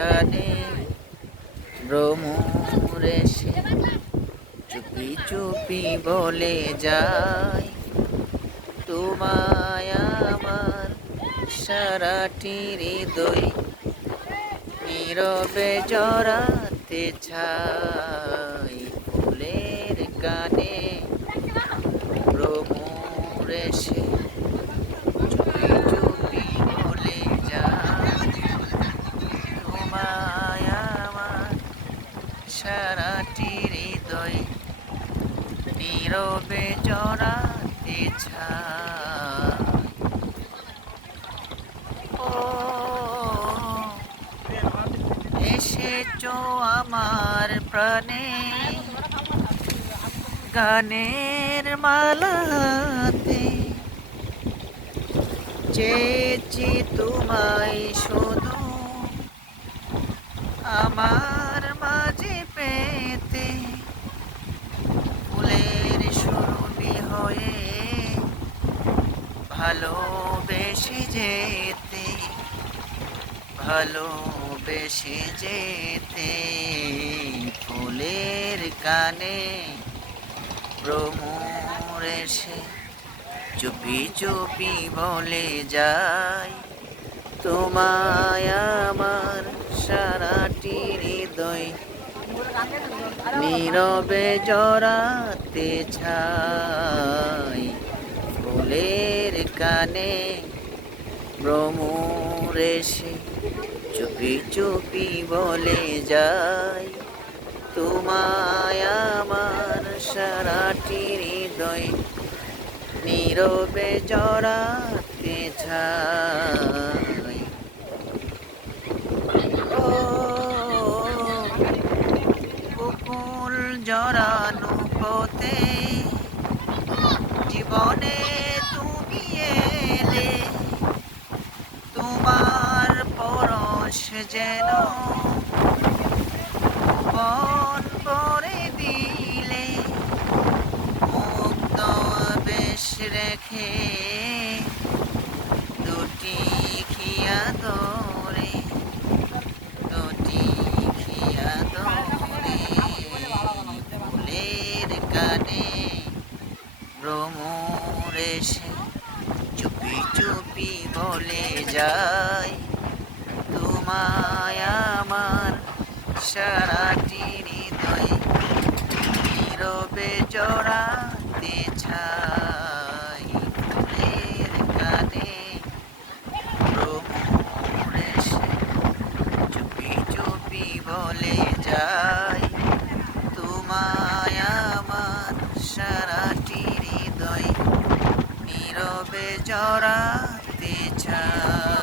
কানে ভ্রমরে সে চুপি চুপি বলে যায়, তোমায় আমার সারাটি হৃদয় নীরবে জড়াতে ছাই ফুলের কানে ভ্রমরে সে চুপি চুপি বলে যায় তোমায় আমার সারাটি হৃদয় নীরবে জড়াতে এসেছ আমার প্রাণে। গানের মালাতে। চেয়েছি তোমায় শুধু আমার ভালোবেসে যেতে ভালোবেসে যেতে, ফুলের কানে ভ্রমর এসে চুপি চুপি বলে যায় তোমায় আমার সারাটি হৃদয় নীরবে জড়াতে ফুলের কানে ভ্রমর এসে চুপি চুপি বলে যায় তোমায় আমার সারাটি হৃদয় নীরবে জড়াতে ছাই ও কুকুর জড়ানো পথে পরশ যেন মন পরে দিলে, মুক্ত বেশ রেখে দুটি খিয়া দরে দুটি খিয়া দরে ফুলের কানে ভ্রমর এসে চুপি চুপি বলে যায়। সারাটি হৃদয় নীরবে জড়াতে ছাই ফুলের কানে ভ্রমর এসে চুপি চুপি বলে যায় তোমায় আমার সারাটি হৃদয় নীরবে জড়াতে চায়